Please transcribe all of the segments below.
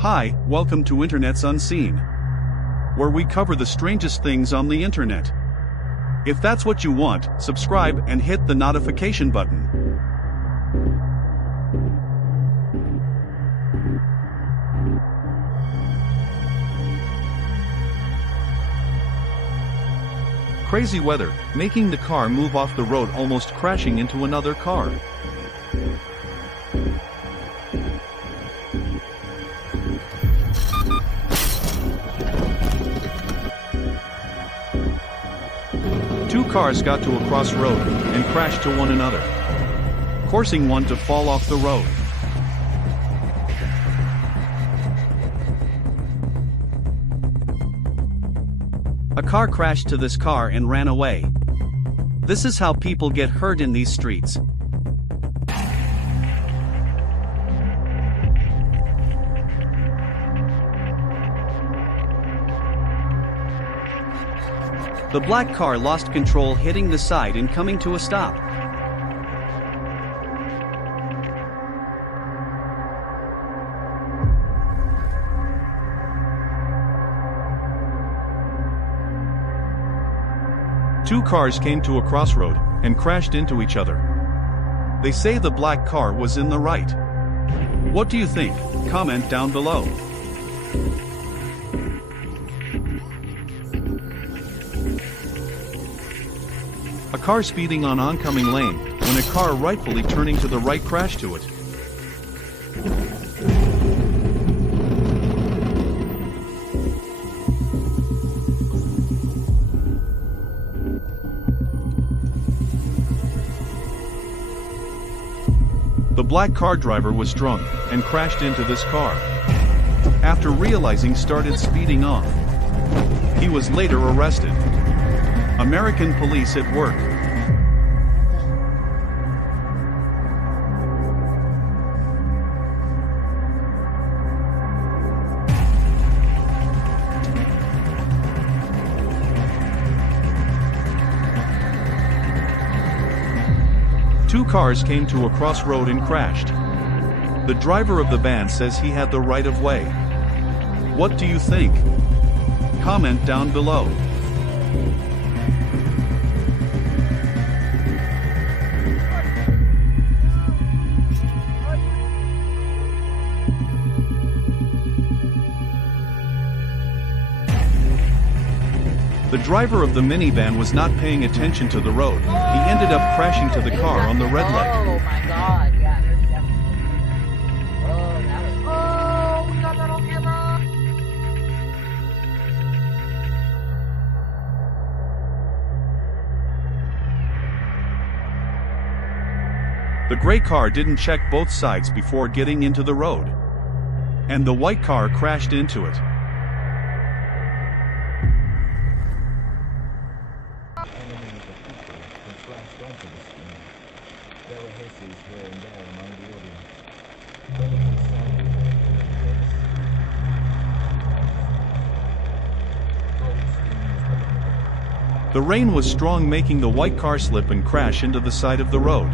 Hi, welcome to Internet's Unseen, where we cover the strangest things on the internet. If that's what you want, subscribe and hit the notification button. Crazy weather, making the car move off the road, almost crashing into another car. Two cars got to a crossroad and crashed to one another, forcing one to fall off the road. A car crashed to this car and ran away. This is how people get hurt in these streets. The black car lost control, hitting the side and coming to a stop. Two cars came to a crossroad and crashed into each other. They say the black car was in the right. What do you think? Comment down below. A car speeding on oncoming lane when a car rightfully turning to the right crashed to it. The black car driver was drunk and crashed into this car. After realizing, started speeding off. He was later arrested. American police at work. Two cars came to a crossroad and crashed. The driver of the van says he had the right of way. What do you think? Comment down below. The driver of the minivan was not paying attention to the road. He ended up crashing to the car on the red light. Oh my god, yeah, there's definitely. Oh, that was. Oh, we got that on camera! The gray car didn't check both sides before getting into the road, and the white car crashed into it. There were hisses here and there among the audience. The rain was strong, making the white car slip and crash into the side of the road.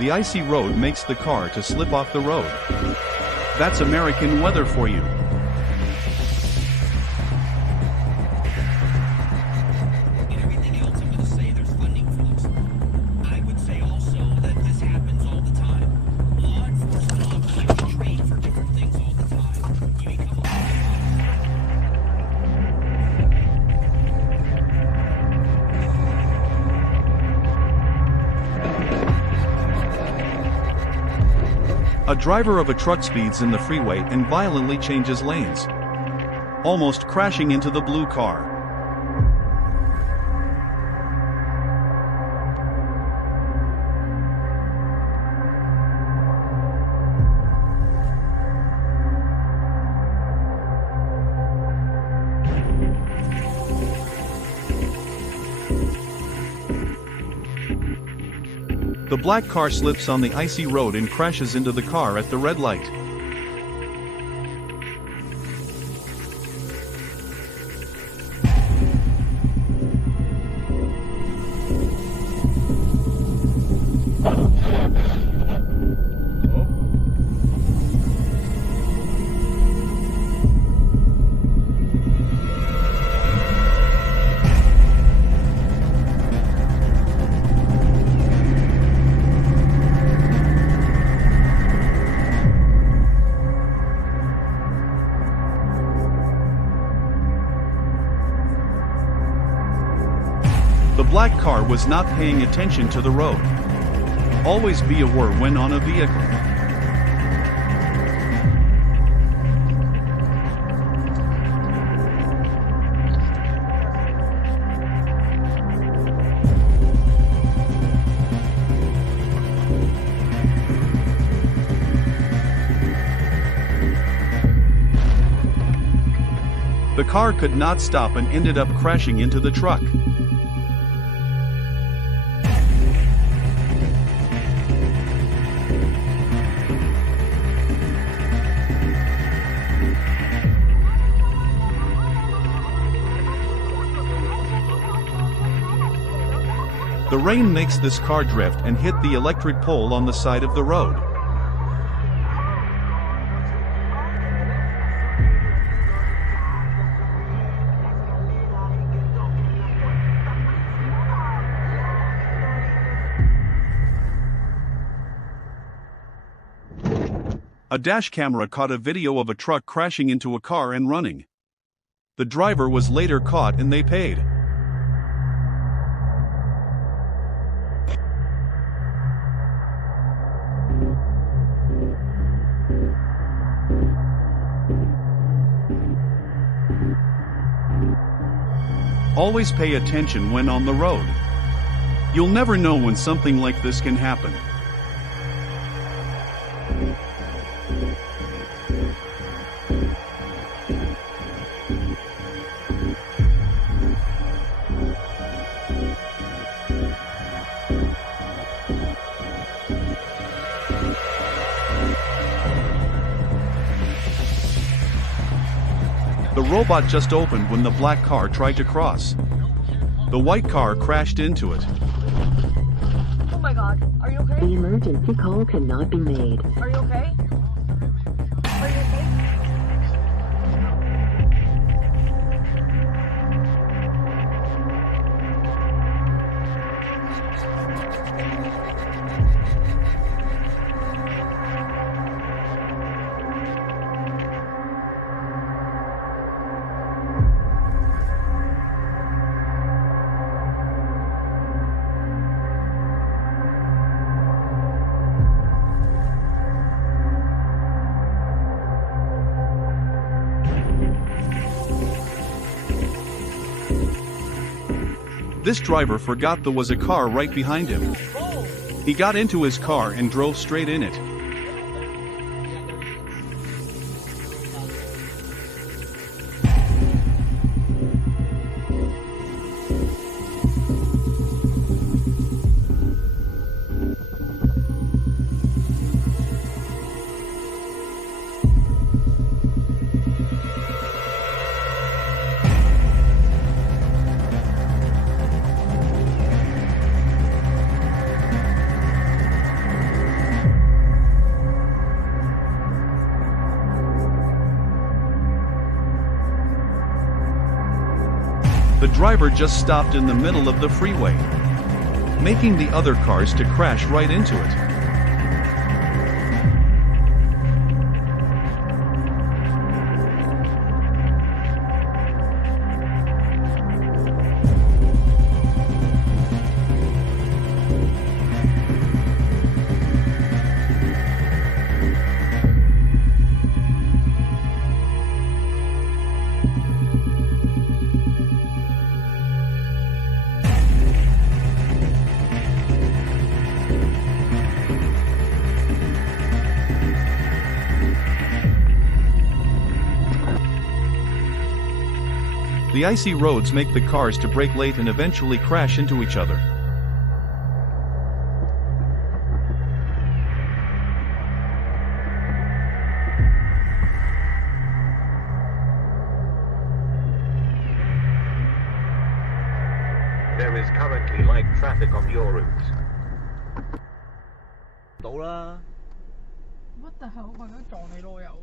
The icy road makes the car to slip off the road. That's American weather for you. In everything else, I'm going to say there's funding flux. I would say also that this happens all the time. Law enforcement officers train for different things all the time. You become A driver of a truck speeds in the freeway and violently changes lanes, almost crashing into the blue car. The black car slips on the icy road and crashes into the car at the red light. The black car was not paying attention to the road. Always be aware when on a vehicle. The car could not stop and ended up crashing into the truck. The rain makes this car drift and hit the electric pole on the side of the road. A dash camera caught a video of a truck crashing into a car and running. The driver was later caught and they paid. Always pay attention when on the road. You'll never know when something like this can happen. The robot just opened when the black car tried to cross. The white car crashed into it. Oh my god, are you okay? The emergency call cannot be made. Are you okay? Are you okay? This driver forgot there was a car right behind him. He got into his car and drove straight in it. The driver just stopped in the middle of the freeway, making the other cars to crash right into it. The icy roads make the cars to brake late and eventually crash into each other. There is currently light traffic on your route. 到啦。 What the hell？我而家撞你咯又。